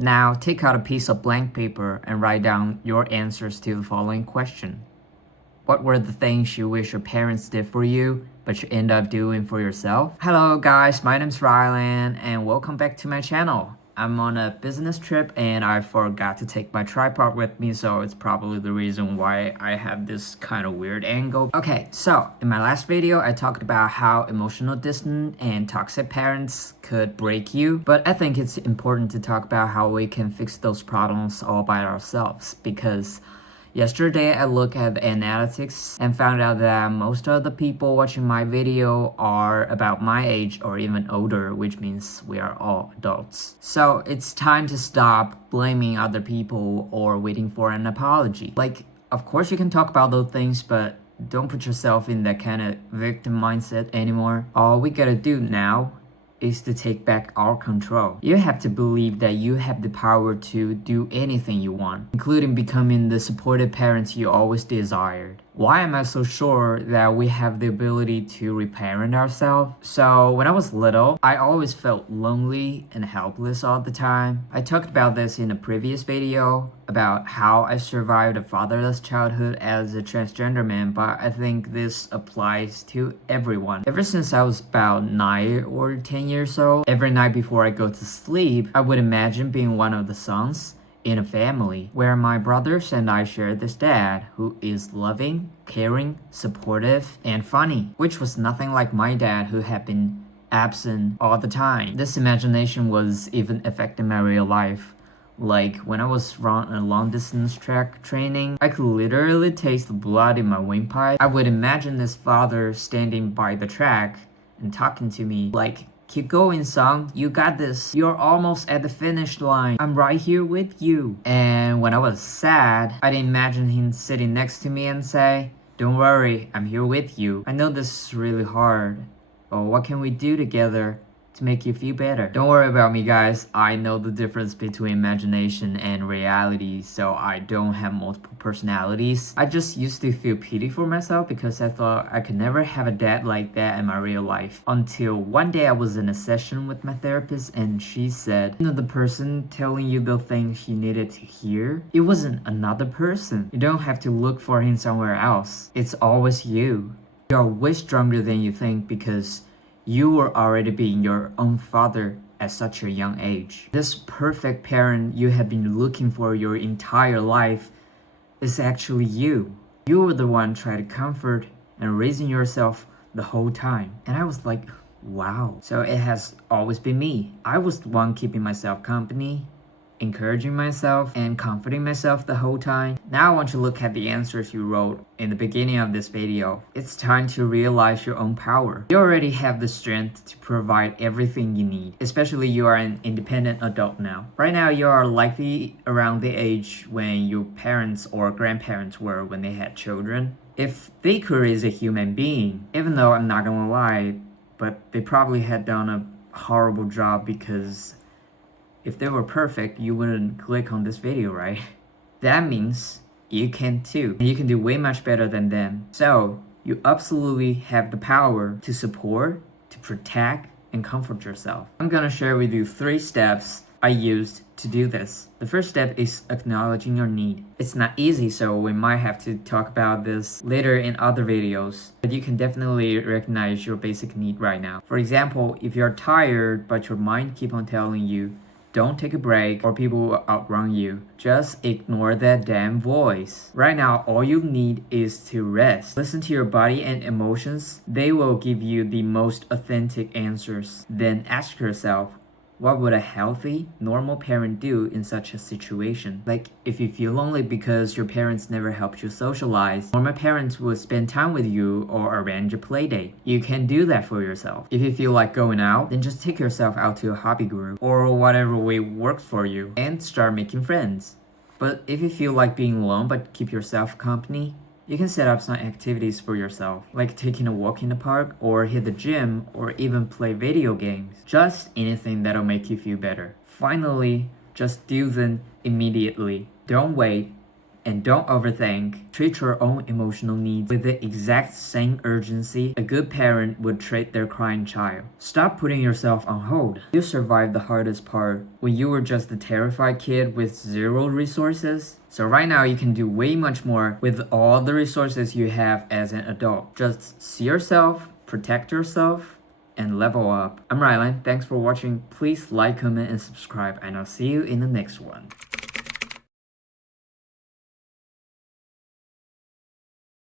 Now take out a piece of blank paper and write down your answers to the following question. What were the things you wish your parents did for you, but you end up doing for yourself? Hello guys, my name's Rylan and welcome back to my channel. I'm on a business trip and I forgot to take my tripod with me, so it's probably the reason why I have this kind of weird angle. Okay, so in my last video, I talked about how emotional distant and toxic parents could break you, but I think it's important to talk about how we can fix those problems all by ourselves, because yesterday, I looked at the analytics and found out that most of the people watching my video are about my age or even older, which means we are all adults. So it's time to stop blaming other people or waiting for an apology. Like, of course you can talk about those things, but don't put yourself in that kind of victim mindset anymore. All we gotta do now is to take back our control. You have to believe that you have the power to do anything you want, including becoming the supportive parents you always desired. Why am I so sure that we have the ability to reparent ourselves? So when I was little, I always felt lonely and helpless all the time. I talked about this in a previous video about how I survived a fatherless childhood as a transgender man, but I think this applies to everyone. Ever since I was about 9 or 10 years old, every night before I go to sleep, I would imagine being one of the sons in a family where my brothers and I share this dad who is loving, caring, supportive, and funny, which was nothing like my dad who had been absent all the time. This imagination was even affecting my real life. Like when I was on a long distance track training, I could literally taste the blood in my windpipe. I would imagine this father standing by the track and talking to me like, "Keep going, son. You got this. You're almost at the finish line. I'm right here with you." And when I was sad, I'd imagine him sitting next to me and say, "Don't worry, I'm here with you. I know this is really hard, but what can we do together to make you feel better?" Don't worry about me, guys. I know the difference between imagination and reality, so I don't have multiple personalities. I just used to feel pity for myself because I thought I could never have a dad like that in my real life. Until one day I was in a session with my therapist and she said, "You know, the person telling you the things you needed to hear, it wasn't another person. You don't have to look for him somewhere else. It's always you. You're way stronger than you think because you were already being your own father at such a young age. This perfect parent you have been looking for your entire life is actually you. You were the one trying to comfort and raising yourself the whole time." And I was like, wow. So it has always been me. I was the one keeping myself company, encouraging myself and comforting myself the whole time. Now I want you to look at the answers you wrote in the beginning of this video. It's time to realize your own power. You already have the strength to provide everything you need, especially you are an independent adult now. Right now you are likely around the age when your parents or grandparents were when they had children. If they could raise a human being, even though I'm not gonna lie, but they probably had done a horrible job, because if they were perfect, you wouldn't click on this video, right? That means you can too. And you can do way much better than them. So you absolutely have the power to support, to protect, and comfort yourself. I'm gonna share with you 3 steps I used to do this. The first step is acknowledging your need. It's not easy, so we might have to talk about this later in other videos, but you can definitely recognize your basic need right now. For example, if you're tired but your mind keep on telling you, "Don't take a break or people will outrun you," just ignore that damn voice. Right now, all you need is to rest. Listen to your body and emotions. They will give you the most authentic answers. Then ask yourself, what would a healthy, normal parent do in such a situation? Like, if you feel lonely because your parents never helped you socialize, normal parents would spend time with you or arrange a play date. You can do that for yourself. If you feel like going out, then just take yourself out to a hobby group or whatever way works for you and start making friends. But if you feel like being alone but keep yourself company, you can set up some activities for yourself, like taking a walk in the park or hit the gym or even play video games. Just anything that'll make you feel better. Finally, just do them immediately. Don't wait And don't overthink. Treat your own emotional needs with the exact same urgency a good parent would treat their crying child. Stop putting yourself on hold. You survived the hardest part when you were just a terrified kid with zero resources. So right now you can do way much more with all the resources you have as an adult. Just see yourself, protect yourself, and level up. I'm Rylan. Thanks for watching. Please like, comment, and subscribe, and I'll see you in the next one.